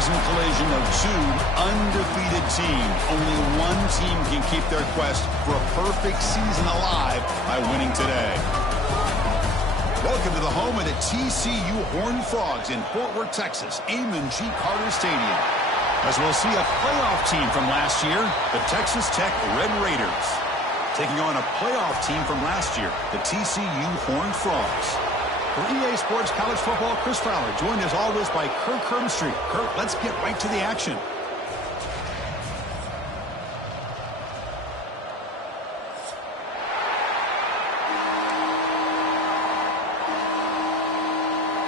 season collision of two undefeated teams. Only one team can keep their quest for a perfect season alive by winning today. Welcome to the home of the TCU Horned Frogs in Fort Worth, Texas, Amon G. Carter Stadium. As we'll see a playoff team from last year, the Texas Tech Red Raiders, taking on a playoff team from last year, the TCU Horned Frogs. For EA Sports College Football, Chris Fowler, joined as always by Kirk Hermstreet. Kirk, let's get right to the action.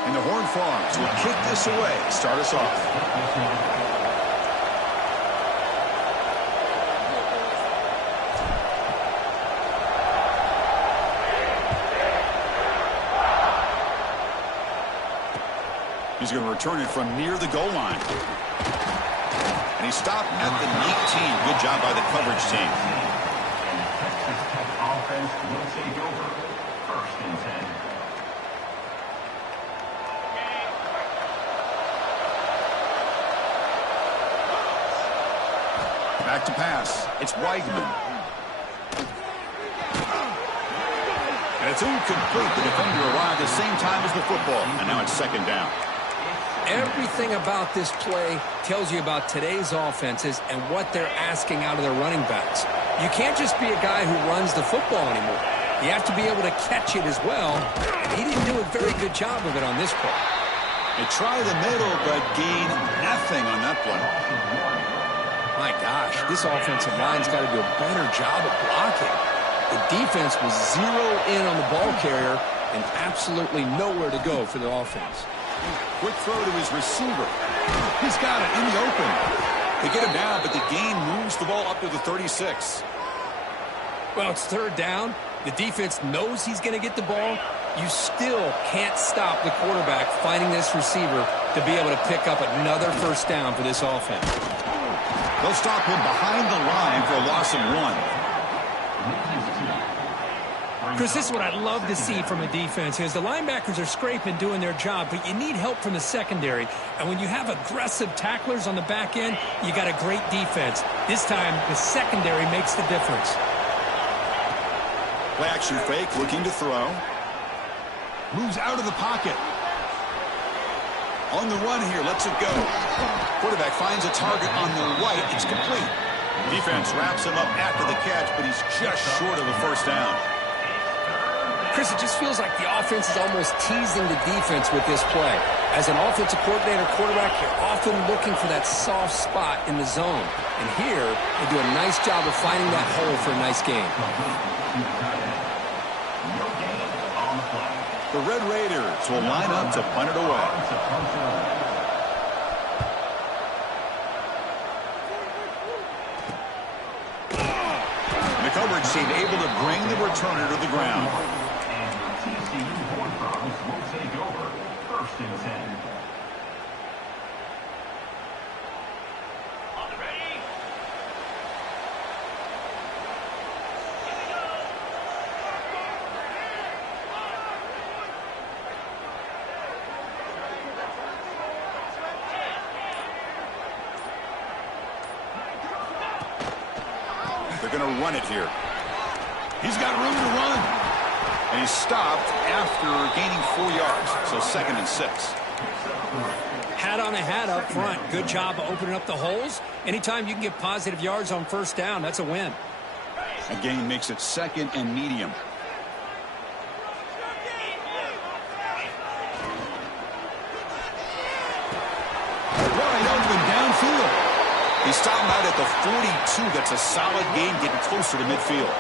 And the Horned Frogs will kick this away to start us off. He's going to return it from near the goal line. And he stopped at the 19. Good job by the coverage team. Offense will take over. First and 10. Back to pass. It's Weidman. And it's incomplete. The defender arrived at the same time as the football. And now it's second down. Everything about this play tells you about today's offenses and what they're asking out of their running backs. You can't just be a guy who runs the football anymore. You have to be able to catch it as well. And he didn't do a very good job of it on this play. They try the middle, but gain nothing on that play. My gosh, this offensive line's got to do a better job of blocking. The defense was zero in on the ball carrier and absolutely nowhere to go for the offense. Quick throw to his receiver. He's got it in the open. They get him down, but the gain moves the ball up to the 36. Well, it's third down. The defense knows he's going to get the ball. You still can't stop the quarterback finding this receiver to be able to pick up another first down for this offense. They'll stop him behind the line for a loss of 1. Chris, this is what I love to see from a defense is the linebackers are scraping, doing their job, but you need help from the secondary. And when you have aggressive tacklers on the back end, you got a great defense. This time, the secondary makes the difference. Play action fake, looking to throw. Moves out of the pocket. On the run here, lets it go. Quarterback finds a target on the right. It's complete. Defense wraps him up after the catch, but he's just short of a first down. Chris, it just feels like the offense is almost teasing the defense with this play. As an offensive coordinator, quarterback, you're often looking for that soft spot in the zone. And here, they do a nice job of finding that hole for a nice gain. The Red Raiders will line up to punt it away. The coverage team able to bring the returner to the ground. Will take over. First and 10. They're going to run it here. He's got room to run. And he's stopped after gaining 4 yards. So second and 6. Hat on a hat up front. Good job of opening up the holes. Anytime you can get positive yards on first down, that's a win. A gain makes it second and medium. Wide open downfield. He's stopping out at the 42. That's a solid gain, getting closer to midfield.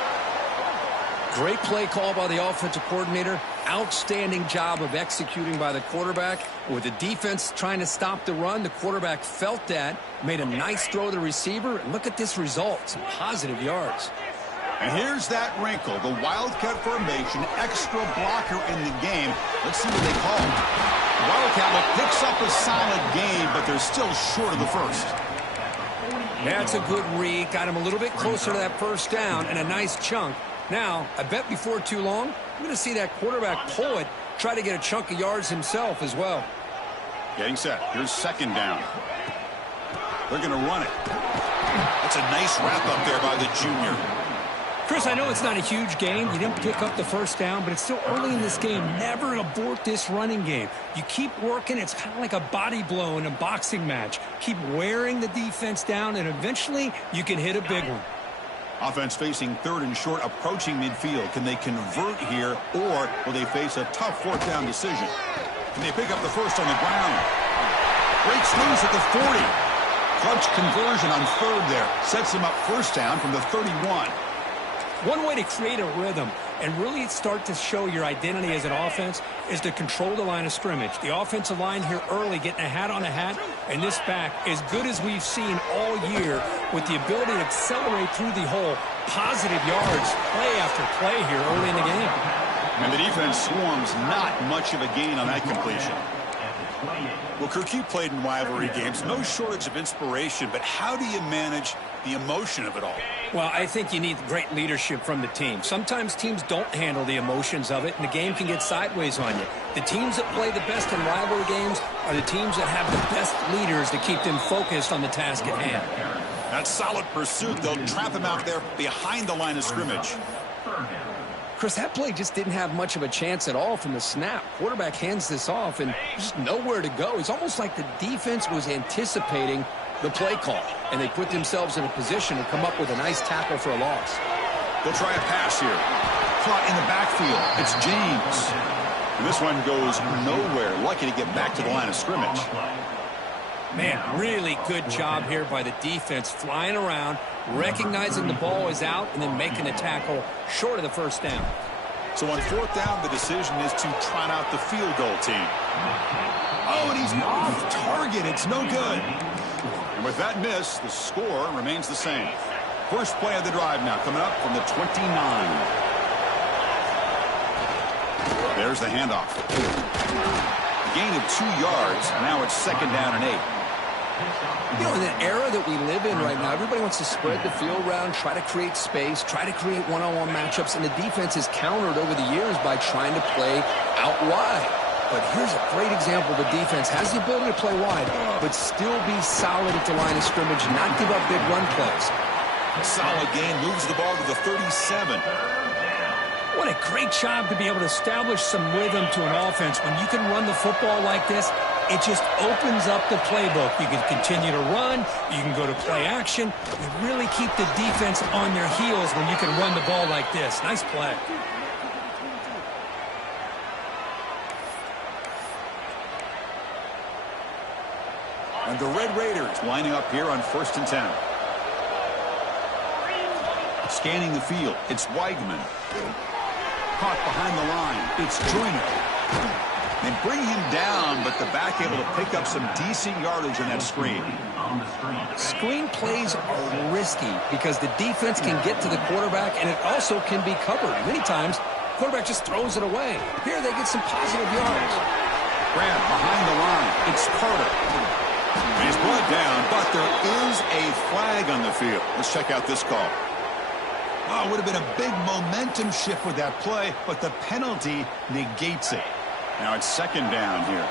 Great play call by the offensive coordinator. Outstanding job of executing by the quarterback. With the defense trying to stop the run, the quarterback felt that, made a nice throw to the receiver, and look at this result, some positive yards. And here's that wrinkle, the Wildcat formation, extra blocker in the game. Let's see what they call. The Wildcat picks up a solid gain, but they're still short of the first. That's a good read. Got him a little bit closer to that first down and a nice chunk. Now, I bet before too long, I'm going to see that quarterback pull it, try to get a chunk of yards himself as well. Getting set. Here's second down. They're going to run it. That's a nice wrap up there by the junior. Chris, I know it's not a huge game. You didn't pick up the first down, but it's still early in this game. Never abort this running game. You keep working. It's kind of like a body blow in a boxing match. Keep wearing the defense down, and eventually you can hit a big one. Offense facing third and short, approaching midfield. Can they convert here, or will they face a tough fourth down decision? Can they pick up the first on the ground? Breaks loose at the 40. Clutch conversion on third there. Sets him up first down from the 31. One way to create a rhythm and really start to show your identity as an offense is to control the line of scrimmage. The offensive line here early getting a hat on a hat, and this back as good as we've seen all year with the ability to accelerate through the hole. Positive yards, play after play here early in the game. And the defense swarms not much of a gain on that completion. Well, Kirk, you played in rivalry games. No shortage of inspiration, but how do you manage the emotion of it all? Well, I think you need great leadership from the team. Sometimes teams don't handle the emotions of it, and the game can get sideways on you. The teams that play the best in rivalry games are the teams that have the best leaders to keep them focused on the task at hand. That solid pursuit, they'll trap him out there behind the line of scrimmage. Chris, that play just didn't have much of a chance at all from the snap. Quarterback hands this off, and just nowhere to go. It's almost like the defense was anticipating the play call, and they put themselves in a position to come up with a nice tackle for a loss. They'll try a pass here. Caught in the backfield. It's James. And this one goes nowhere. Lucky to get back to the line of scrimmage. Man, really good job here by the defense, flying around, recognizing the ball is out, and then making the tackle short of the first down. So on fourth down, the decision is to trot out the field goal team. Oh, and he's off target. It's no good. And with that miss, the score remains the same. First play of the drive now coming up from the 29. There's the handoff. A gain of 2 yards. Now it's second down and 8. You know, in the era that we live in right now, everybody wants to spread the field around, try to create space, try to create one-on-one matchups, and the defense has countered over the years by trying to play out wide. But here's a great example. The defense has the ability to play wide, but still be solid at the line of scrimmage, not give up big run plays. Solid gain, moves the ball to the 37. What a great job to be able to establish some rhythm to an offense. When you can run the football like this, it just opens up the playbook. You can continue to run. You can go to play action. You really keep the defense on their heels when you can run the ball like this. Nice play. And the Red Raiders lining up here on 1st and 10. Scanning the field, it's Weigman. Caught behind the line, it's Joyner. They bring him down, but the back able to pick up some decent yardage on that screen. Screen plays are risky because the defense can get to the quarterback, and it also can be covered. Many times, the quarterback just throws it away. Here they get some positive yards. Grab behind the line, it's Carter. And he's brought down, but there is a flag on the field. Let's check out this call. Oh, it would have been a big momentum shift with that play, but the penalty negates it. Now it's second down here.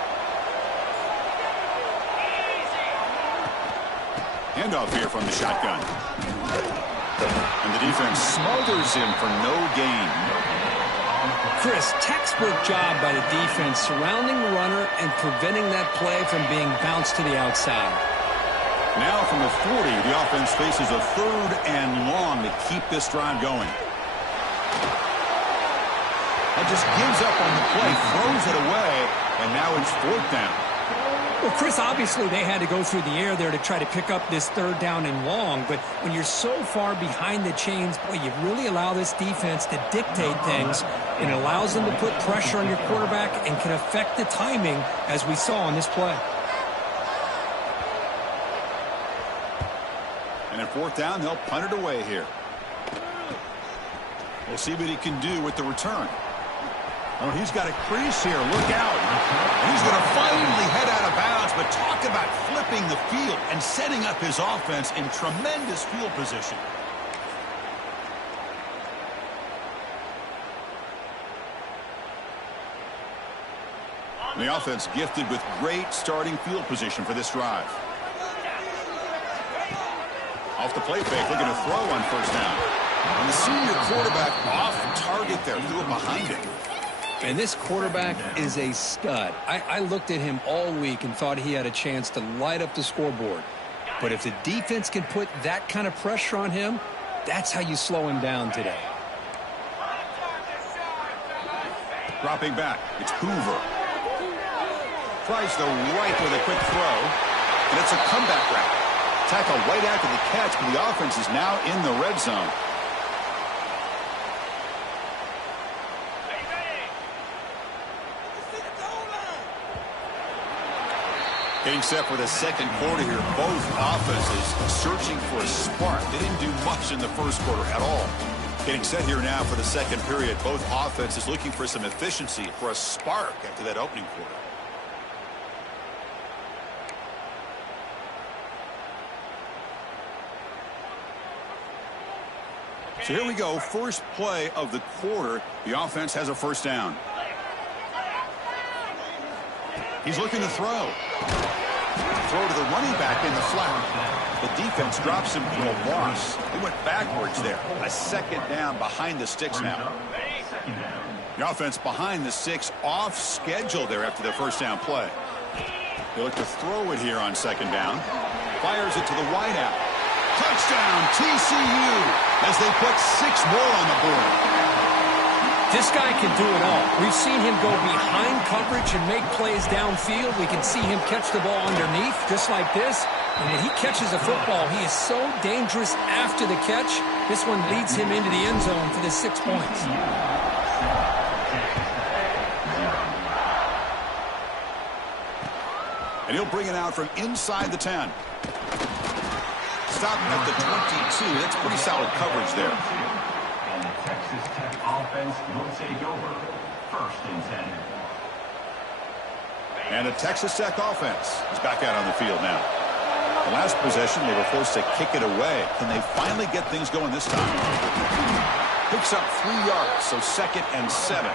Handoff here from the shotgun. And the defense smothers him for no gain. Chris, textbook job by the defense surrounding the runner and preventing that play from being bounced to the outside. Now from the 40, the offense faces a third and long to keep this drive going. And just gives up on the play, throws it away, and now it's fourth down. Well, Chris, obviously they had to go through the air there to try to pick up this third down and long, but when you're so far behind the chains, boy, you really allow this defense to dictate things, and it allows them to put pressure on your quarterback and can affect the timing, as we saw on this play. And at fourth down, they'll punt it away here. We'll see what he can do with the return. Oh, he's got a crease here. Look out. And he's going to finally head out of bounds, but talk about flipping the field and setting up his offense in tremendous field position. And the offense gifted with great starting field position for this drive. Off the play fake, looking to throw on first down. And the senior quarterback off target there, threw it behind him. And this quarterback is a stud. I looked at him all week and thought he had a chance to light up the scoreboard. But if the defense can put that kind of pressure on him, that's how you slow him down today. Dropping back, it's Hoover. Tries the right with a quick throw, and it's a comeback route. Tackle right after the catch, but the offense is now in the red zone. Getting set for the second quarter here. Both offenses searching for a spark. They didn't do much in the first quarter at all. Getting set here now for the second period. Both offenses looking for some efficiency, for a spark after that opening quarter. So here we go. First play of the quarter. The offense has a first down. He's looking to throw. Throw to the running back in the flat. The defense drops him for a loss. They went backwards there. A second down behind the sticks now. The offense behind the sticks, off schedule there after the first down play. They look to throw it here on second down. Fires it to the wideout. Touchdown TCU as they put 6 more on the board. This guy can do it all. We've seen him go behind coverage and make plays downfield. We can see him catch the ball underneath, just like this. And when he catches a football, he is so dangerous after the catch. This one leads him into the end zone for the 6 points. And he'll bring it out from inside the 10. Stopping at the 22. That's pretty solid coverage there. And the Texas Tech offense will take over. First and 10. And the Texas Tech offense is back out on the field now. The last possession, they were forced to kick it away. Can they finally get things going this time? Picks up 3 yards, so 2nd and 7.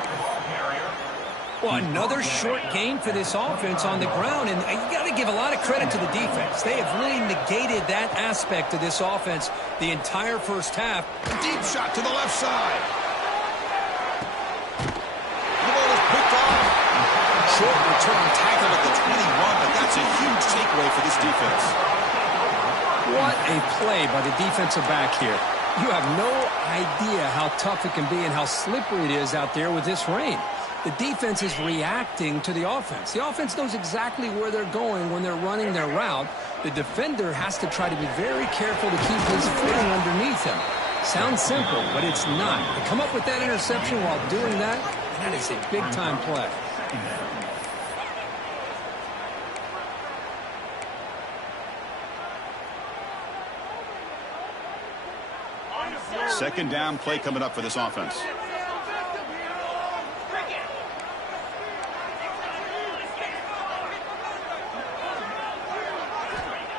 Well, another short gain for this offense on the ground, and you got to give a lot of credit to the defense. They have really negated that aspect of this offense the entire first half. Deep shot to the left side. The ball is picked off. Short return tackle at the 21, but that's a huge takeaway for this defense. What a play by the defensive back here. You have no idea how tough it can be and how slippery it is out there with this rain. The defense is reacting to the offense. The offense knows exactly where they're going when they're running their route. The defender has to try to be very careful to keep his footing underneath him. Sounds simple, but it's not. To come up with that interception while doing that, that is a big-time play. Second down play coming up for this offense.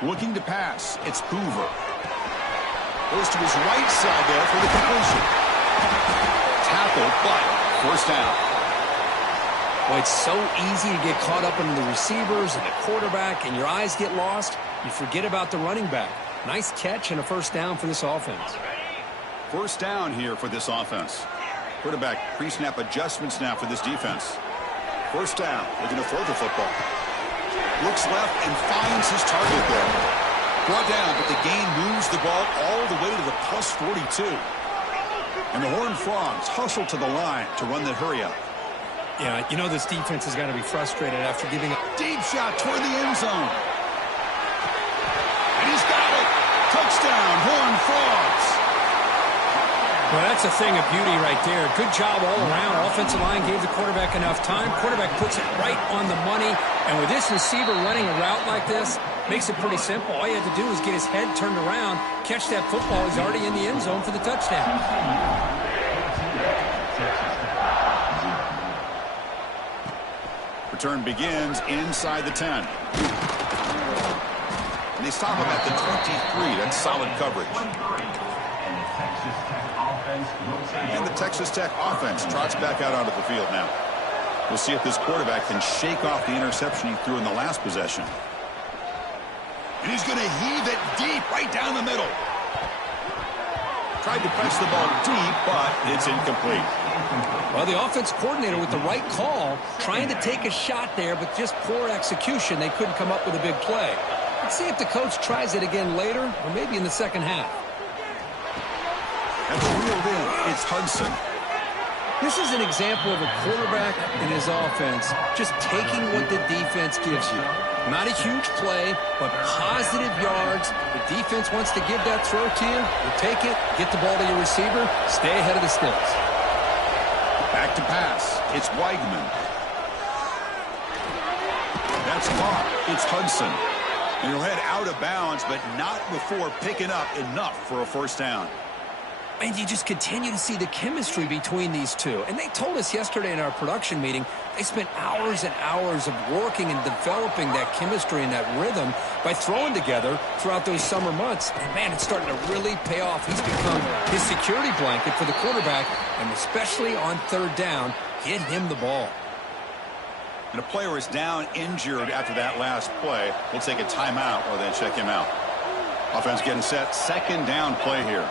Looking to pass. It's Hoover. Goes to his right side there for the completion. Tackle, but first down. Well, it's so easy to get caught up in the receivers and the quarterback, and your eyes get lost. You forget about the running back. Nice catch and a first down for this offense. First down here for this offense. Quarterback pre-snap adjustments now for this defense. First down. They're going to throw the football. Looks left and finds his target there. Brought down, but the gain moves the ball all the way to the plus 42. And the Horned Frogs hustle to the line to run the hurry up. Yeah, you know this defense has got to be frustrated after giving a Deep shot toward the end zone. And he's got it. Touchdown, Horned Frogs. Well, that's a thing of beauty right there. Good job all around. Offensive line gave the quarterback enough time. Quarterback puts it right on the money. And with this receiver running a route like this, makes it pretty simple. All you have to do is get his head turned around, catch that football. He's already in the end zone for the touchdown. Return begins inside the 10. And they stop him at the 23. That's solid coverage. And the Texas Tech offense trots back out onto the field now. We'll see if this quarterback can shake off the interception he threw in the last possession. And he's going to heave it deep right down the middle. Tried to press the ball deep, but it's incomplete. Well, the offense coordinator with the right call, trying to take a shot there, but just poor execution. They couldn't come up with a big play. Let's see if the coach tries it again later, or maybe in the second half. That's reeled in. It's Hudson. This is an example of a quarterback and his offense just taking what the defense gives you. Not a huge play, but positive yards. The defense wants to give that throw to you. You take it, get the ball to your receiver, stay ahead of the sticks. Back to pass. It's Weigman. That's caught. It's Hudson. And he'll head out of bounds, but not before picking up enough for a first down. And you just continue to see the chemistry between these two. And they told us yesterday in our production meeting, they spent hours and hours of working and developing that chemistry and that rhythm by throwing together throughout those summer months. And, man, it's starting to really pay off. He's become his security blanket for the quarterback, and especially on third down, get him the ball. And a player is down injured after that last play. We'll take a timeout or then check him out. Offense getting set. Second down play here.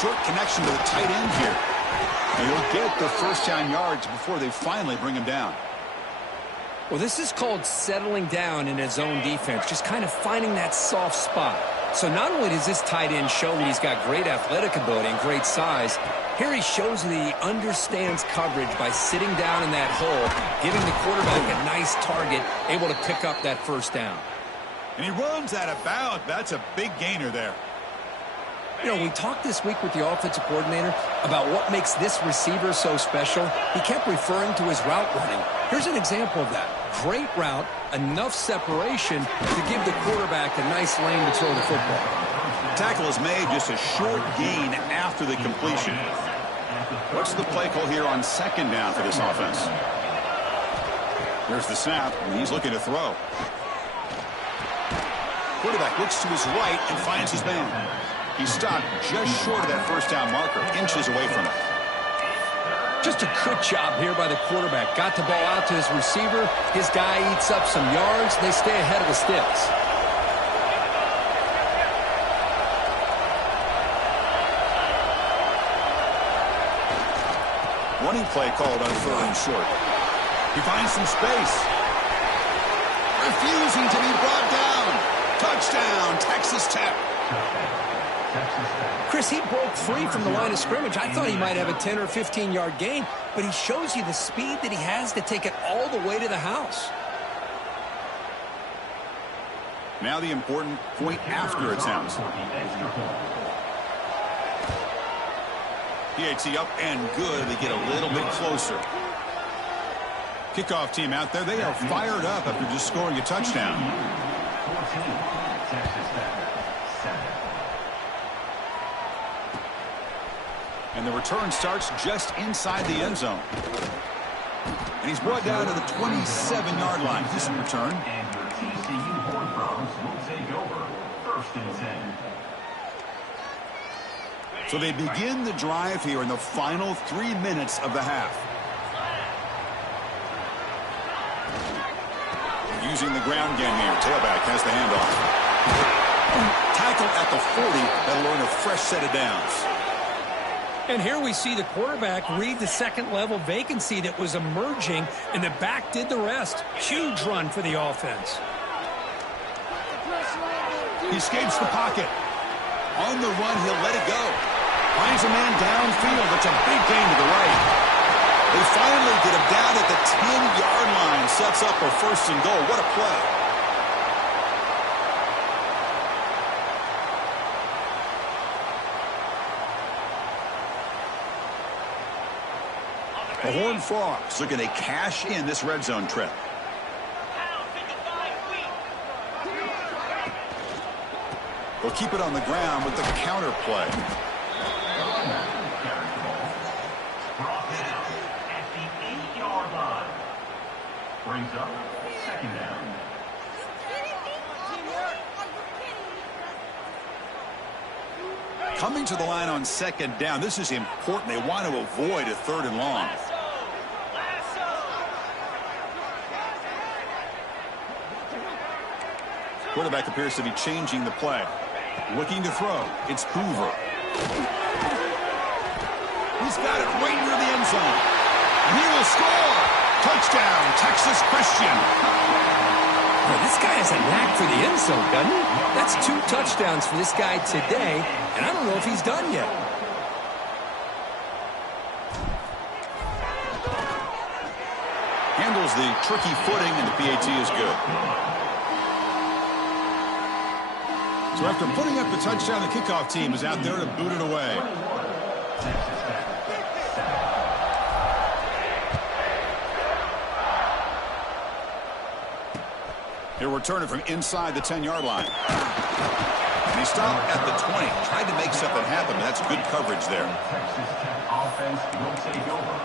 Short connection to the tight end here. And he'll get the first down yards before they finally bring him down. Well, this is called settling down in his own defense, just kind of finding that soft spot. So not only does this tight end show that he's got great athletic ability and great size, here he shows that he understands coverage by sitting down in that hole, giving the quarterback a nice target, able to pick up that first down. And he runs out of bounds. That's a big gainer there. You know, we talked this week with the offensive coordinator about what makes this receiver so special. He kept referring to his route running. Here's an example of that. Great route, enough separation to give the quarterback a nice lane to throw the football. Tackle is made, just a short gain after the completion. What's the play call here on second down for this offense? There's the snap, and he's looking to throw. Quarterback looks to his right and finds his man. He stopped just short of that first down marker, inches away from it. Just a good job here by the quarterback. Got the ball out to his receiver. His guy eats up some yards. They stay ahead of the sticks. Running play called on third and short. He finds some space. Refusing to be brought down. Touchdown, Texas Tech. Chris, he broke free from the line of scrimmage. I thought he might have a 10 or 15-yard gain, but he shows you the speed that he has to take it all the way to the house. Now the important point after attempt. PAT up and good. They get a little bit closer. Kickoff team out there. They are fired up after just scoring a touchdown. And the return starts just inside the end zone. And he's brought down to the 27-yard line. Decent return. And your TCU Horned Frogs will take over. First and 10. So they begin the drive here in the final 3 minutes of the half. Using the ground game here. Tailback has the handoff. Tackled at the 40. That'll earn a fresh set of downs. And here we see the quarterback read the second-level vacancy that was emerging, and the back did the rest. Huge run for the offense. He escapes the pocket. On the run, he'll let it go. Finds a man downfield. It's a big gain to the right. They finally get him down at the 10-yard line. Sets up a first and goal. What a play. The Horned Frogs looking to cash in this red zone trip. They'll keep it on the ground with the counter play. Brought down at the 8-yard line. Brings up second down. Coming to the line on second down. This is important. They want to avoid a third and long. Quarterback appears to be changing the play. Looking to throw. It's Hoover. He's got it right near the end zone. And he will score. Touchdown, Texas Christian. Well, this guy has a knack for the end zone, doesn't he? That's 2 touchdowns for this guy today, and I don't know if he's done yet. Handles the tricky footing, and the PAT is good. So after putting up the touchdown, the kickoff team is out there to boot it away. He'll return it from inside the 10-yard line. And he stopped at the 20. Tried to make something happen, but that's good coverage there. Texas Tech offense will take over.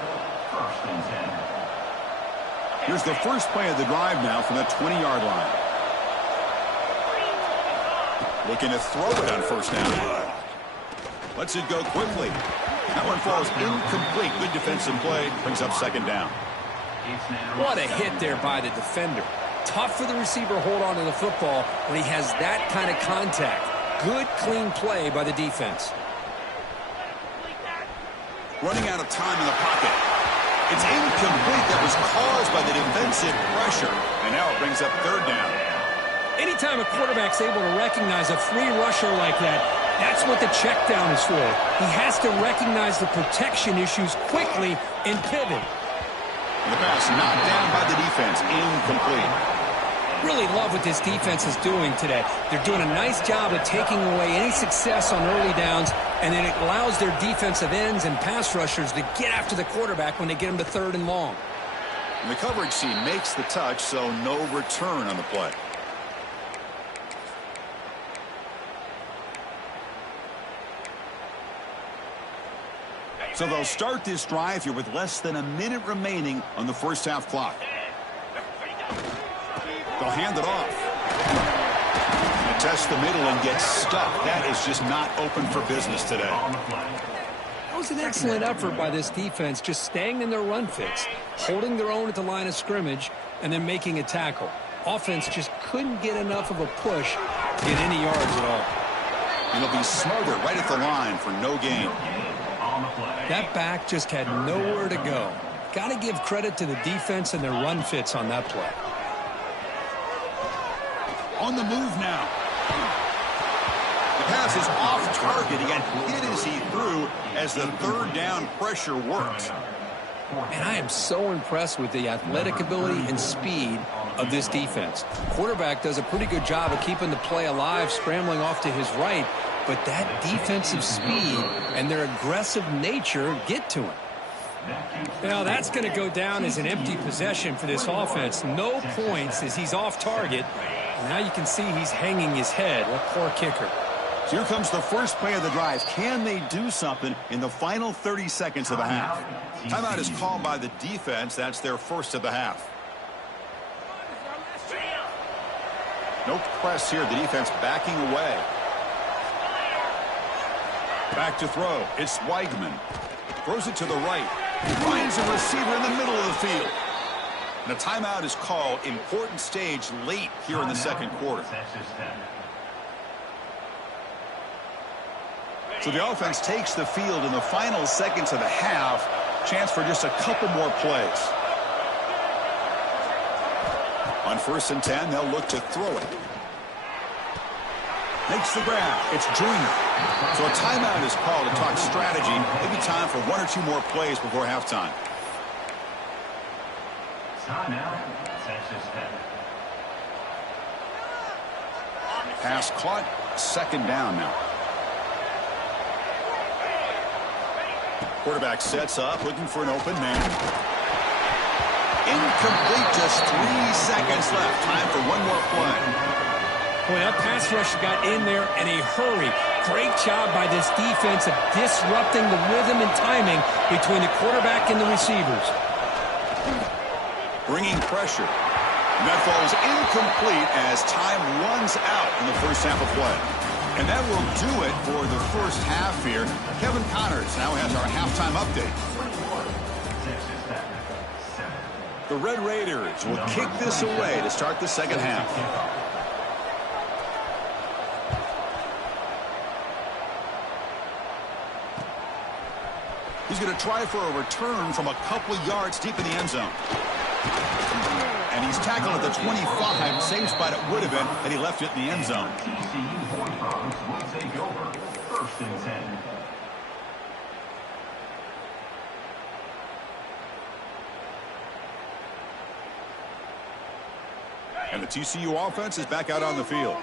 1st and 10. Here's the first play of the drive now from the 20-yard line. Looking to throw it on 1st down. Lets it go quickly. That one falls incomplete. Good defensive play. Brings up 2nd down. What a hit there by the defender. Tough for the receiver to hold on to the football when he has that kind of contact. Good, clean play by the defense. Running out of time in the pocket. It's incomplete. That was caused by the defensive pressure. And now it brings up 3rd down. Anytime a quarterback's able to recognize a free rusher like that, that's what the check down is for. He has to recognize the protection issues quickly and pivot. And the pass knocked down by the defense. Incomplete. Really love what this defense is doing today. They're doing a nice job of taking away any success on early downs, and then it allows their defensive ends and pass rushers to get after the quarterback when they get him to 3rd and long. And the coverage team makes the touch, so no return on the play. So they'll start this drive here with less than a minute remaining on the 1st half clock. They'll hand it off. They test the middle and get stuck. That is just not open for business today. That was an excellent effort by this defense, just staying in their run fits, holding their own at the line of scrimmage, and then making a tackle. Offense just couldn't get enough of a push to get any yards at all. And they'll be smothered right at the line for no gain. That back just had nowhere to go. Got to give credit to the defense and their run fits on that play. On the move now. The pass is off target. He got hit as he threw as the 3rd down pressure worked. And I am so impressed with the athletic ability and speed of this defense. Quarterback does a pretty good job of keeping the play alive, scrambling off to his right, but that defensive speed and their aggressive nature get to him. Well, that's going to go down as an empty possession for this offense. No points as he's off target. Now you can see he's hanging his head. What poor kicker. So here comes the first play of the drive. Can they do something in the final 30 seconds of the half? Timeout is called by the defense. That's their 1st of the half. No press here. The defense backing away. Back to throw. It's Weigman. Throws it to the right. Finds a receiver in the middle of the field. And a timeout is called. Important stage late here in the 2nd quarter. So the offense takes the field in the final seconds of the half. Chance for just a couple more plays. On 1st and 10, they'll look to throw it. Makes the grab. It's Joyner. So a timeout is called to talk strategy. Maybe time for 1 or 2 more plays before halftime. Pass caught. 2nd down now. Quarterback sets up, looking for an open man. Incomplete, just 3 seconds left. Time for 1 more play. Boy, that pass rush got in there in a hurry. Great job by this defense of disrupting the rhythm and timing between the quarterback and the receivers. Bringing pressure. And that falls incomplete as time runs out in the 1st half of play. And that will do it for the 1st half here. Kevin Connors now has our halftime update. The Red Raiders will kick this away to start the 2nd half. He's going to try for a return from a couple yards deep in the end zone. And he's tackled at the 25, same spot it would have been had he left it in the end zone. TCU Bulldogs will take over. First and 10. And the TCU offense is back out on the field.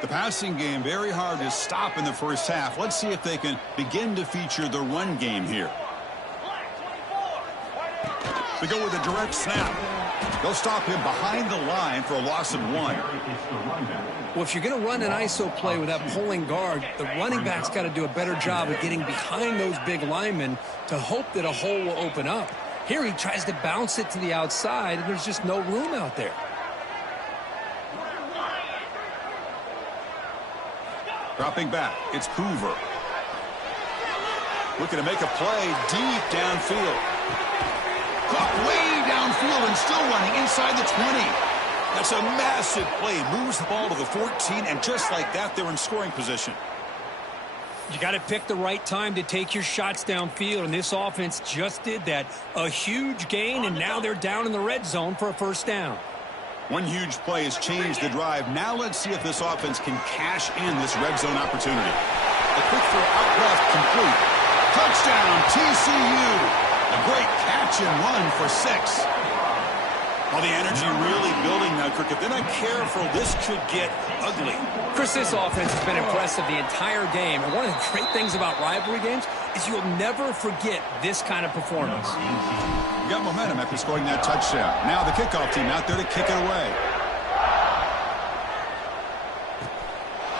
The passing game very hard to stop in the first half. Let's see if they can begin to feature the run game here. They go with a direct snap. They'll stop him behind the line for a loss of 1. Well, if you're going to run an ISO play with that pulling guard, the running back's got to do a better job of getting behind those big linemen to hope that a hole will open up. Here he tries to bounce it to the outside, and there's just no room out there. Dropping back, it's Hoover. Looking to make a play deep downfield. Caught way downfield and still running inside the 20. That's a massive play. Moves the ball to the 14, and just like that, they're in scoring position. You got to pick the right time to take your shots downfield, and this offense just did that. A huge gain, and now they're down in the red zone for a first down. One huge play has changed the drive. Now let's see if this offense can cash in this red zone opportunity. A quick throw out left, complete. Touchdown, TCU. A great catch and run for 6. Well, the energy really building now, Kirk. If they're not careful, this could get ugly. Chris, this offense has been impressive the entire game. And one of the great things about rivalry games is you'll never forget this kind of performance. You got momentum after scoring that touchdown. Now the kickoff team out there to kick it away.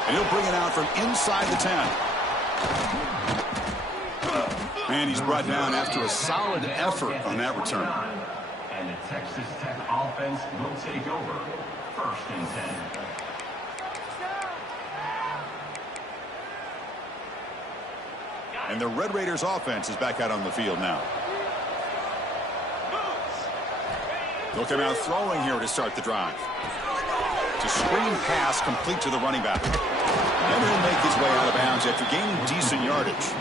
And he'll bring it out from inside the 10. And he's brought down after a solid effort on that return. And the Texas Tech offense will take over. First and 10. And the Red Raiders offense is back out on the field now. They'll come out throwing here to start the drive. It's a screen pass complete to the running back. And he'll make his way out of bounds after gaining decent yardage.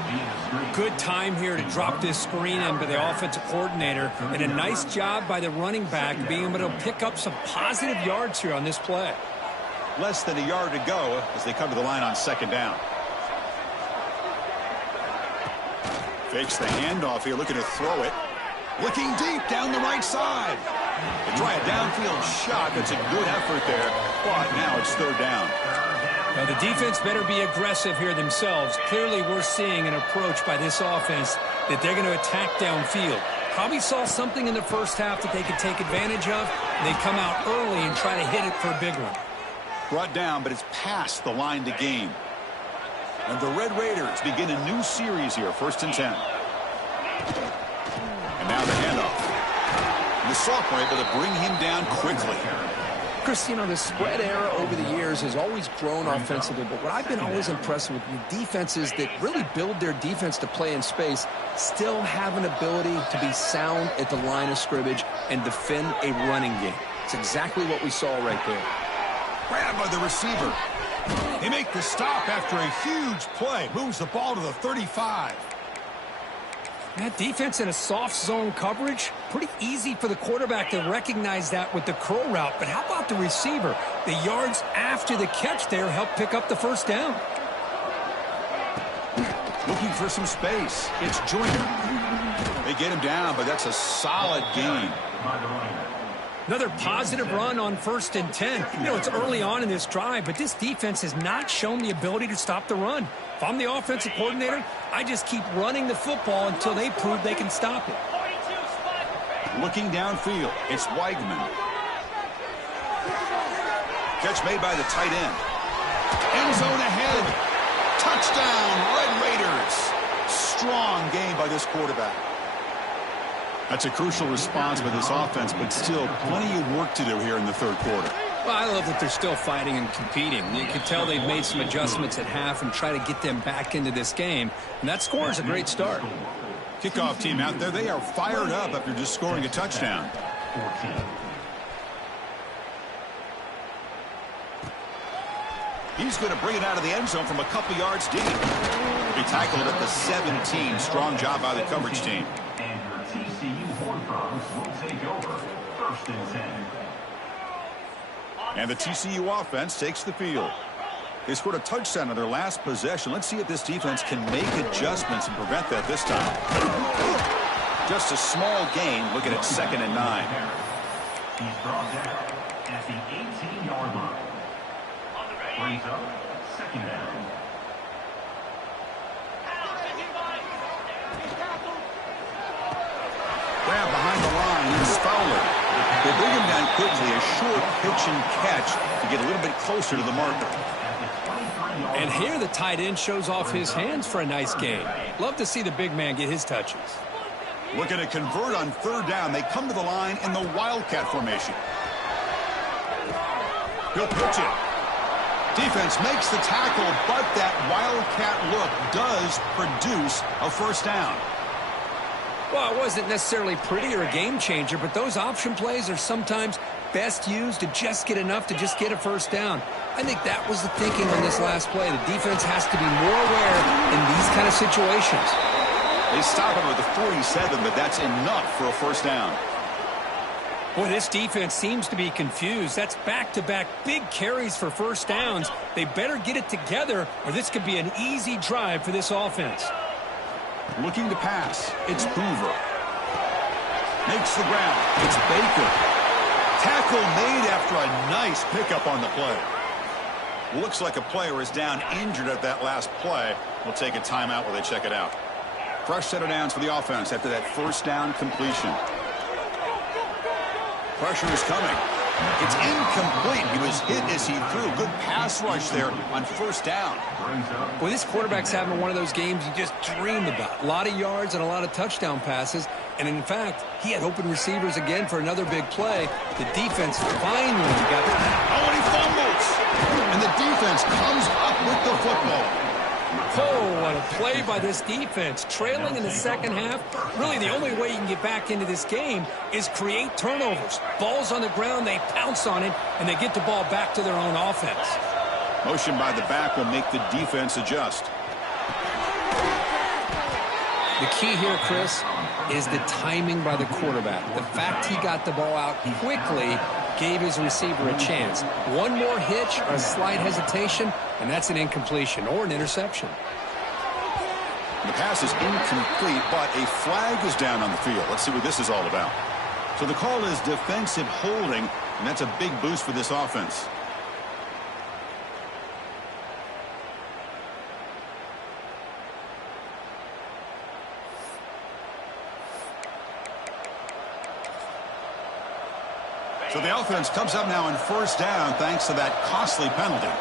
Good time here to drop this screen in by the offensive coordinator, and a nice job by the running back being able to pick up some positive yards here on this play. Less than a yard to go as they come to the line on second down. Fakes the handoff here, looking to throw it. Looking deep down the right side. They try a downfield shot. That's a good effort there, but now it's third down. Now the defense better be aggressive here themselves. Clearly we're seeing an approach by this offense that they're going to attack downfield. Probably saw something in the first half that they could take advantage of. They come out early and try to hit it for a big one. Brought down, but it's past the line to gain. And the Red Raiders begin a new series here, first and 10. And now the handoff. And the sophomore able to bring him down quickly. Chris, you know, the spread era over the years has always grown offensively, but what I've been always impressed with defenses that really build their defense to play in space still have an ability to be sound at the line of scrimmage and defend a running game. It's exactly what we saw right there. Grabbed by the receiver. They make the stop after a huge play. Moves the ball to the 35. That defense in a soft zone coverage, pretty easy for the quarterback to recognize that with the curl route. But how about the receiver? The yards after the catch there help pick up the first down. Looking for some space. It's Joyner. They get him down, but that's a solid gain. Another positive run on first and 10. You know, it's early on in this drive, but this defense has not shown the ability to stop the run. If I'm the offensive coordinator, I just keep running the football until they prove they can stop it. Looking downfield, it's Weigman. Catch made by the tight end. End zone ahead. Touchdown, Red Raiders. Strong game by this quarterback. That's a crucial response by this offense, but still plenty of work to do here in the third quarter. Well, I love that they're still fighting and competing. You can tell they've made some adjustments at half and try to get them back into this game. And that score is a great start. Kickoff team out there, they are fired up after just scoring a touchdown. He's going to bring it out of the end zone from a couple yards deep. He'll be tackled at the 17. Strong job by the coverage team. And your TCU Bulldogs will take over. First and 10. And the TCU offense takes the field. They scored a touchdown on their last possession. Let's see if this defense can make adjustments and prevent that this time. Just a small gain. Looking at 2nd and 9. He's brought down at the 18-yard line. Brings up 2nd down. Grab behind the line. It's Fowler. They bring him down quickly. A short pitch and catch to get a little bit closer to the marker. And here the tight end shows off his hands for a nice game. Love to see the big man get his touches. Looking to convert on 3rd down. They come to the line in the Wildcat formation. He'll pitch it. Defense makes the tackle, but that Wildcat look does produce a 1st down. Well, it wasn't necessarily pretty or a game changer, but those option plays are sometimes best used to just get enough to just get a 1st down. I think that was the thinking on this last play. The defense has to be more aware in these kind of situations. They stop him at the 47, but that's enough for a 1st down. Boy, this defense seems to be confused. That's back-to-back big carries for 1st downs. They better get it together, or this could be an easy drive for this offense. Looking to pass. It's Hoover. Makes the ground. It's Baker. Tackle made after a nice pickup on the play. Looks like a player is down injured at that last play. We'll take a timeout while they check it out. Fresh set of downs for the offense after that 1st down completion. Pressure is coming. It's incomplete. He was hit as he threw. Good pass rush there on 1st down. Well, this quarterback's having one of those games you just dreamed about. A lot of yards and a lot of touchdown passes. And in fact, he had open receivers again for another big play. The defense finally got it. Oh, and he fumbles. And the defense comes up with the football. Oh, what a play by this defense. Trailing in the 2nd half. Really, the only way you can get back into this game is create turnovers. Ball's on the ground, they pounce on it, and they get the ball back to their own offense. Motion by the back will make the defense adjust. The key here, Chris, is the timing by the quarterback. The fact he got the ball out quickly gave his receiver a chance. One more hitch or a slight hesitation, and that's an incompletion or an interception. The pass is incomplete, but a flag is down on the field. Let's see what this is all about. So the call is defensive holding, and that's a big boost for this offense. So the offense comes up now on 1st down thanks to that costly penalty.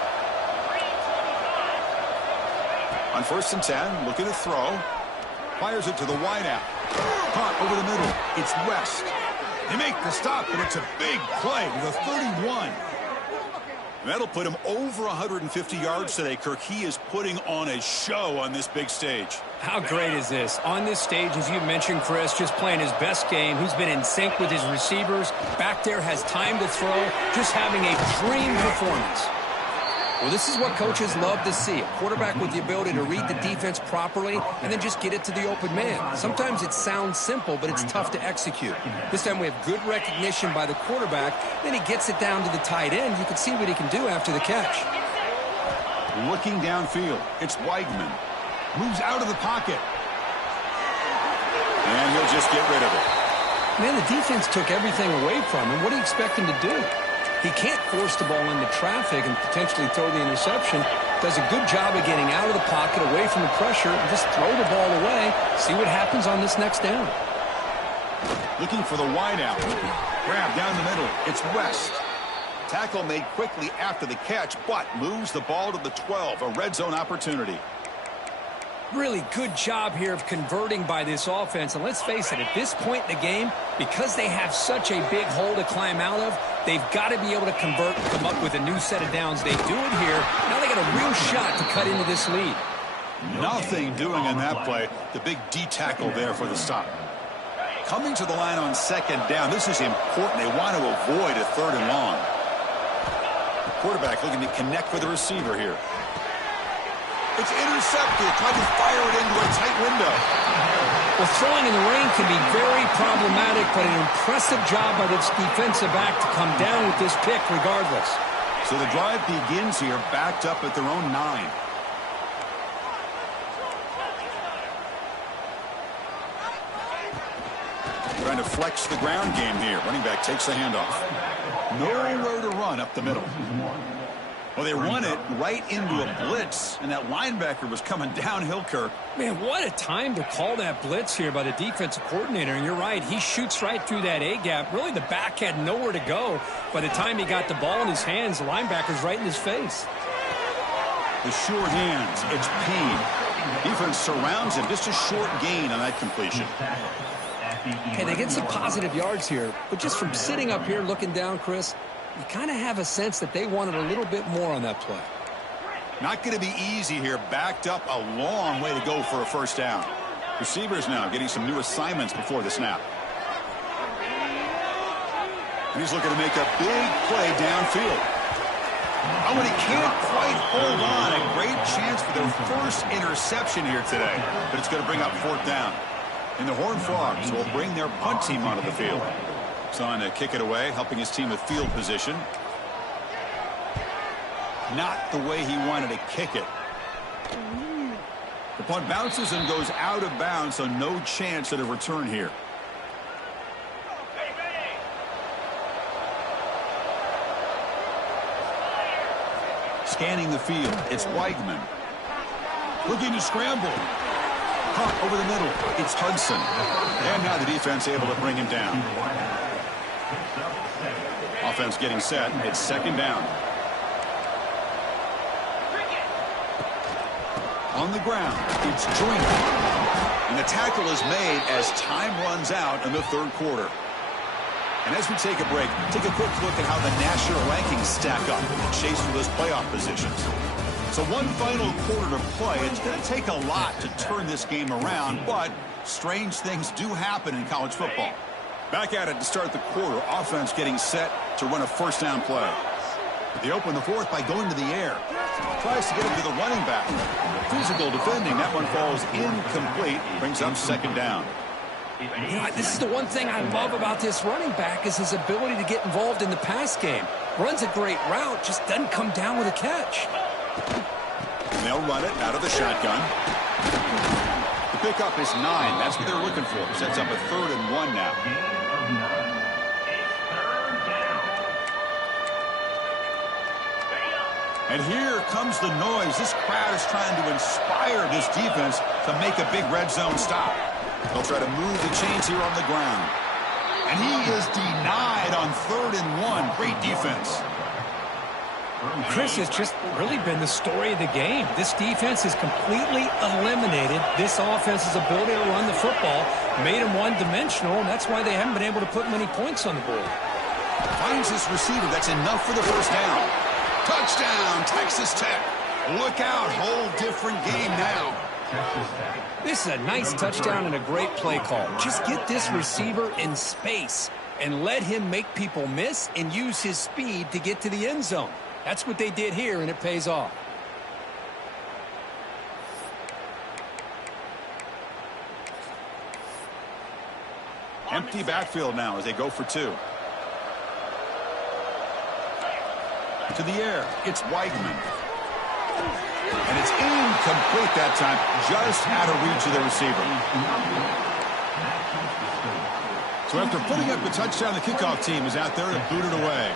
On 1st and 10, looking to throw. Fires it to the wideout. Caught over the middle. It's West. They make the stop, but it's a big play to the 31. That'll put him over 150 yards today, Kirk. He is putting on a show on this big stage. How great is this? On this stage, as you mentioned, Chris, just playing his best game. He's been in sync with his receivers. Back there, has time to throw. Just having a dream performance. Well, this is what coaches love to see. A quarterback with the ability to read the defense properly and then just get it to the open man. Sometimes it sounds simple, but it's tough to execute. This time we have good recognition by the quarterback. Then he gets it down to the tight end. You can see what he can do after the catch. Looking downfield, it's Weigman. Moves out of the pocket. And he'll just get rid of it. Man, the defense took everything away from him. What do you expect him to do? He can't force the ball into traffic and potentially throw the interception. Does a good job of getting out of the pocket, away from the pressure, and just throw the ball away. See what happens on this next down. Looking for the wideout. Grab down the middle. It's West. Tackle made quickly after the catch, but moves the ball to the 12. A red zone opportunity. Really good job here of converting by this offense. And let's face it, at this point in the game, because they have such a big hole to climb out of, they've got to be able to convert and come up with a new set of downs. They do it here. Now they got a real shot to cut into this lead. Nothing doing in that play. The big D tackle there for the stop. Coming to the line on 2nd down. This is important. They want to avoid a 3rd and long. The quarterback looking to connect with the receiver here. It's intercepted. Tried to fire it into a tight window. Well, throwing in the rain can be very problematic, but an impressive job by this defensive back to come down with this pick regardless. So the drive begins here, backed up at their own 9. Trying to flex the ground game here. Running back takes the handoff. Nowhere to run up the middle. Well, they run it right into a blitz, and that linebacker was coming downhill, Kirk. Man, what a time to call that blitz here by the defensive coordinator. And you're right, he shoots right through that A-gap. Really, the back had nowhere to go. By the time he got the ball in his hands, the linebacker's right in his face. The sure hands, it's Payne. Defense surrounds him. Just a short gain on that completion. Okay, they get some positive yards here, but just from sitting up here looking down, Chris, you kind of have a sense that they wanted a little bit more on that play. Not going to be easy here. Backed up a long way to go for a first down. Receivers now getting some new assignments before the snap. And he's looking to make a big play downfield. Oh, and he can't quite hold on. A great chance for their first interception here today, but it's going to bring up fourth down. And the Horned Frogs will bring their punt team onto the field. He's on to kick it away, helping his team with field position. Not the way he wanted to kick it. The punt bounces and goes out of bounds, so no chance at a return here. Scanning the field, it's Weigman. Looking to scramble. Hop over the middle. It's Hudson. And now the defense able to bring him down. Offense getting set. It's second down. On the ground, it's Joyner. And the tackle is made as time runs out in the third quarter. And as we take a break, take a quick look at how the national rankings stack up in the chase for those playoff positions. So one final quarter to play. It's going to take a lot to turn this game around, but strange things do happen in college football. Back at it to start the quarter. Offense getting set to run a first down play. They open the fourth by going to the air. Tries to get it to the running back. Physical defending. That one falls incomplete. Brings up second down. You know, this is the one thing I love about this running back is his ability to get involved in the pass game. Runs a great route, just doesn't come down with a catch. And they'll run it out of the shotgun. The pickup is 9. That's what they're looking for. Sets up a 3rd and 1 now. And here comes the noise. This crowd is trying to inspire this defense to make a big red zone stop. They'll try to move the chains here on the ground. And he is denied on 3rd and 1. Great defense. Chris, has just really been the story of the game. This defense has completely eliminated this offense's ability to run the football, made them one-dimensional, and that's why they haven't been able to put many points on the board. Finds his receiver. That's enough for the first down. Touchdown, Texas Tech. Look out, whole different game now. This is a nice touchdown and a great play call. Just get this receiver in space and let him make people miss and use his speed to get to the end zone. That's what they did here, and it pays off. Empty backfield now as they go for 2. To the air, it's Weigman. And it's incomplete that time, just out of reach of the receiver. So after putting up a touchdown, the kickoff team is out there to boot it away.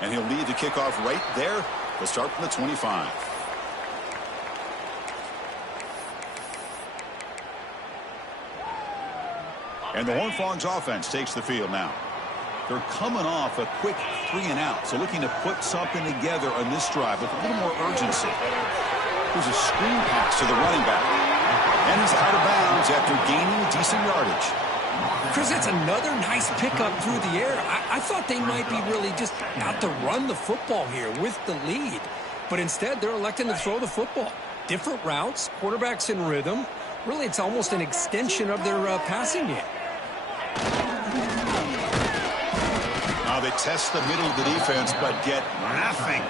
And he'll lead the kickoff right there. They'll start from the 25. And the Horned Frogs offense takes the field now. They're coming off a quick 3-and-out, so looking to put something together on this drive with a little more urgency. There's a screen pass to the running back. And he's out of bounds after gaining decent yardage. Chris, that's another nice pickup through the air. I thought they might be really just out to run the football here with the lead. But instead, they're electing to throw the football. Different routes, quarterbacks in rhythm. Really, it's almost an extension of their passing game. Now they test the middle of the defense, but get nothing.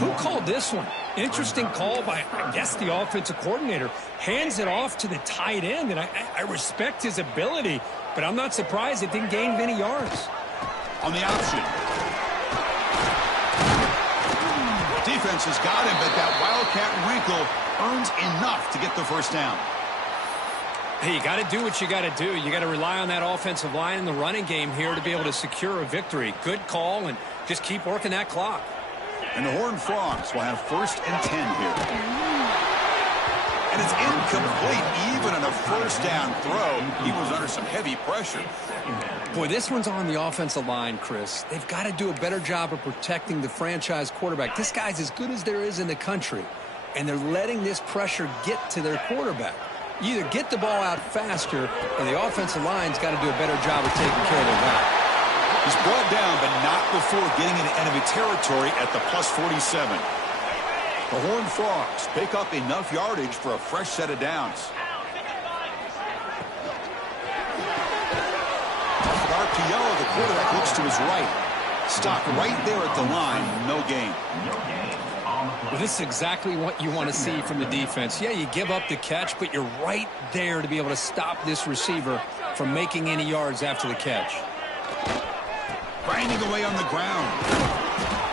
Who called this one? Interesting call by, I guess, the offensive coordinator. Hands it off to the tight end, and I respect his ability, but I'm not surprised it didn't gain many yards. On the option. Defense has got him, but that Wildcat wrinkle earns enough to get the first down. Hey, you got to do what you got to do. You got to rely on that offensive line in the running game here to be able to secure a victory. Good call, and just keep working that clock. And the Horned Frogs will have 1st and 10 here. And it's incomplete. Even on a first down throw, he was under some heavy pressure. Boy, this one's on the offensive line, Chris. They've got to do a better job of protecting the franchise quarterback. This guy's as good as there is in the country, and they're letting this pressure get to their quarterback. You either get the ball out faster, or the offensive line's got to do a better job of taking care of their guy. He's brought down, but not before getting into enemy territory at the +47. The Horned Frogs pick up enough yardage for a fresh set of downs. With RPO, the quarterback looks to his right. Stop right there at the line, no gain. Well, this is exactly what you want to see from the defense. Yeah, you give up the catch, but you're right there to be able to stop this receiver from making any yards after the catch. Grinding away on the ground.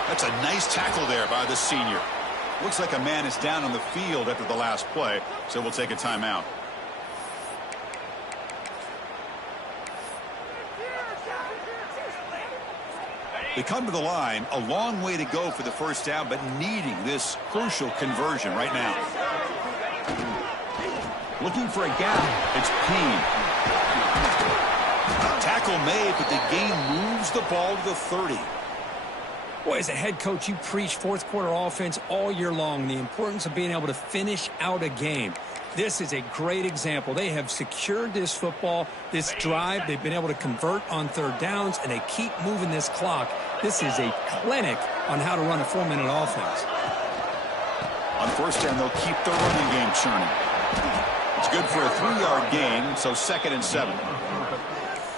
That's a nice tackle there by the senior. Looks like a man is down on the field after the last play, so we'll take a timeout. They come to the line, a long way to go for the first down, but needing this crucial conversion right now. Looking for a gap. It's Payne. Tackle made, but the game moves the ball to the 30. Boy, as a head coach, you preach fourth quarter offense all year long, the importance of being able to finish out a game. This is a great example. They have secured this football, this drive. They've been able to convert on third downs, and they keep moving this clock. This is a clinic on how to run a 4-minute offense. On first down, they'll keep the running game churning. It's good for a 3-yard gain, so 2nd and 7.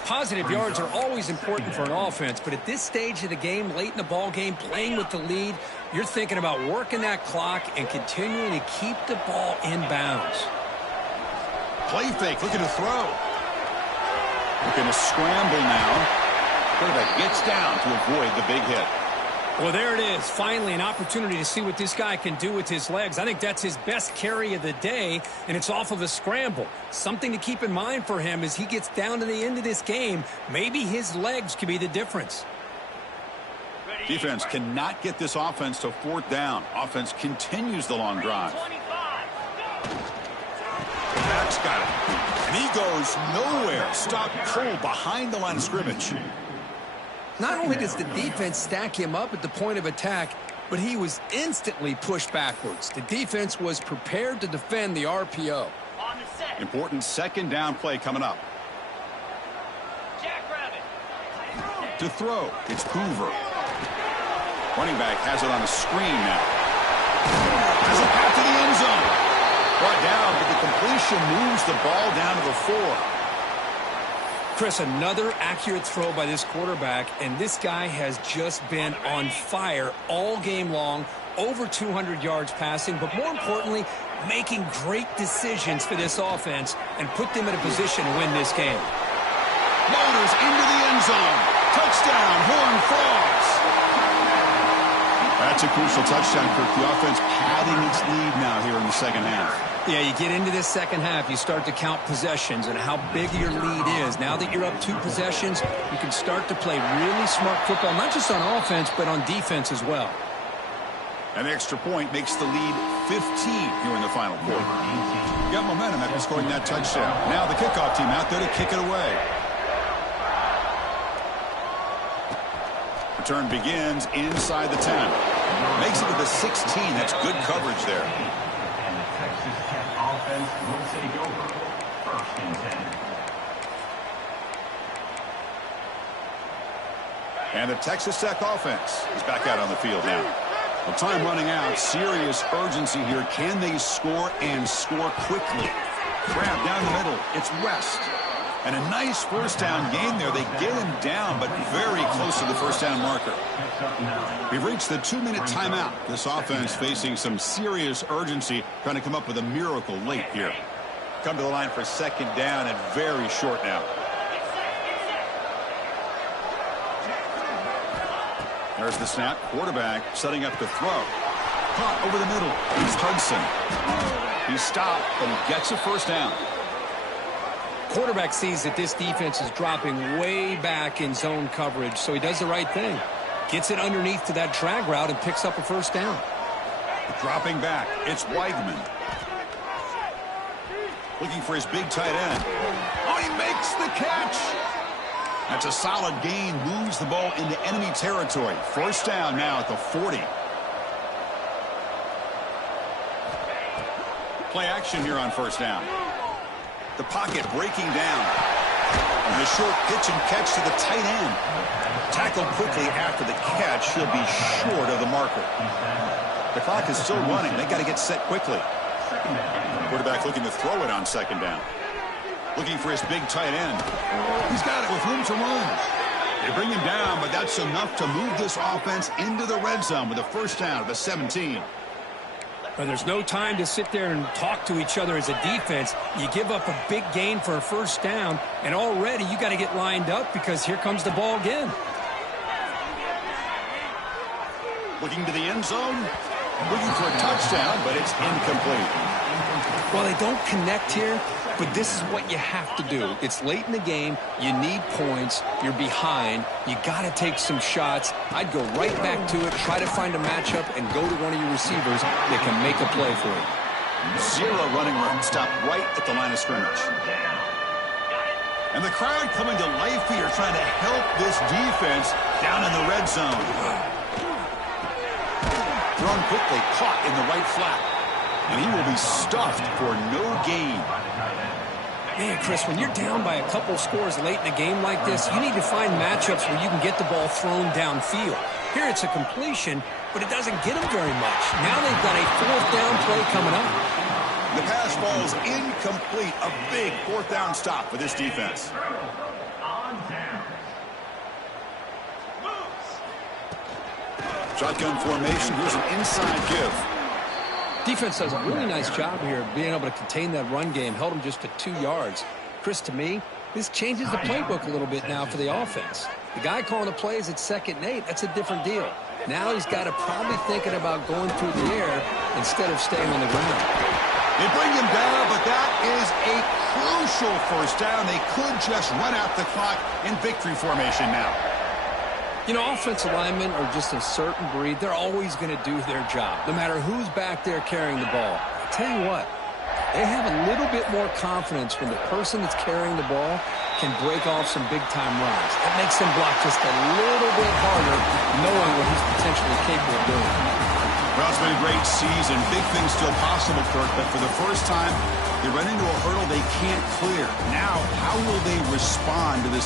Positive yards are always important for an offense, but at this stage of the game, late in the ball game, playing with the lead, you're thinking about working that clock and continuing to keep the ball in bounds. Play fake, looking to throw. Looking to scramble now. Quarterback gets down to avoid the big hit. Well, there it is. Finally, an opportunity to see what this guy can do with his legs. I think that's his best carry of the day, and it's off of a scramble. Something to keep in mind for him as he gets down to the end of this game. Maybe his legs could be the difference. Defense cannot get this offense to 4th down. Offense continues the long drive. The back's got it. And he goes nowhere. Stopped cold behind the line of scrimmage. Not only does the defense stack him up at the point of attack, but he was instantly pushed backwards. The defense was prepared to defend the RPO. Important 2nd down play coming up. To throw, it's Hoover. Running back has it on a screen now. Has a pass to the end zone. Brought down, but the completion moves the ball down to the 4. Chris, another accurate throw by this quarterback, and this guy has just been on fire all game long, over 200 yards passing, but more importantly, making great decisions for this offense and put them in a position to win this game. Loaders into the end zone. Touchdown, Horned Frogs. That's a crucial touchdown, Kirk. The offense padding its lead now here in the second half. Yeah, you get into this second half, you start to count possessions and how big your lead is. Now that you're up 2 possessions, you can start to play really smart football, not just on offense, but on defense as well. An extra point makes the lead 15 here in the final quarter. Got momentum after scoring that touchdown. Now the kickoff team out there to kick it away. Return begins inside the 10. Makes it to the 16. That's good coverage there. Offense will take over. 1st and 10. And the Texas Tech offense is back out on the field now. With time running out, serious urgency here. Can they score and score quickly? Grab down the middle. It's West. And a nice first down gain there. They get him down, but very close to the first down marker. We've reached the 2-minute timeout. This offense facing some serious urgency, trying to come up with a miracle late here. Come to the line for second down and very short now. There's the snap. Quarterback setting up to throw. Caught over the middle. It's Hudson. He stopped, but he gets a first down. Quarterback sees that this defense is dropping way back in zone coverage, so he does the right thing. Gets it underneath to that drag route and picks up a first down. Dropping back, it's Weigman. Looking for his big tight end. Oh, he makes the catch. That's a solid gain. Moves the ball into enemy territory. First down now at the 40. Play action here on first down. The pocket breaking down. And a short pitch and catch to the tight end. Tackled quickly after the catch. He'll be short of the marker. The clock is still running. They got to get set quickly. Quarterback looking to throw it on second down. Looking for his big tight end. He's got it with room to run. They bring him down, but that's enough to move this offense into the red zone with a first down at the 17. Well, there's no time to sit there and talk to each other as a defense. You give up a big gain for a first down, and already you got to get lined up because here comes the ball again. Looking to the end zone. Looking for a touchdown, but it's incomplete. Well, they don't connect here, but this is what you have to do. It's late in the game. You need points. You're behind. You got to take some shots. I'd go right back to it, try to find a matchup, and go to one of your receivers that can make a play for you. Zero running room. Stop right at the line of scrimmage. And the crowd coming to life here, trying to help this defense down in the red zone. Thrown quickly, caught in the right flat. And he will be stuffed for no gain. Man, Chris, when you're down by a couple scores late in a game like this, you need to find matchups where you can get the ball thrown downfield. Here it's a completion, but it doesn't get them very much. Now they've got a fourth down play coming up. The pass falls incomplete. A big fourth down stop for this defense. Shotgun formation. Here's an inside give. Defense does a really nice job here of being able to contain that run game. Held them just to 2 yards. Chris, to me, this changes the playbook a little bit now for the offense. The guy calling the plays at 2nd and 8, that's a different deal. Now he's got to probably thinking about going through the air instead of staying on the ground. They bring him down, but that is a crucial first down. They could just run out the clock in victory formation now. You know, offensive linemen are just a certain breed. They're always going to do their job, no matter who's back there carrying the ball. I tell you what, they have a little bit more confidence when the person that's carrying the ball can break off some big-time runs. That makes them block just a little bit harder, knowing what he's potentially capable of doing. Well, it's been a great season. Big things still possible, Kirk, but for the first time, they run into a hurdle they can't clear. Now, how will they respond to this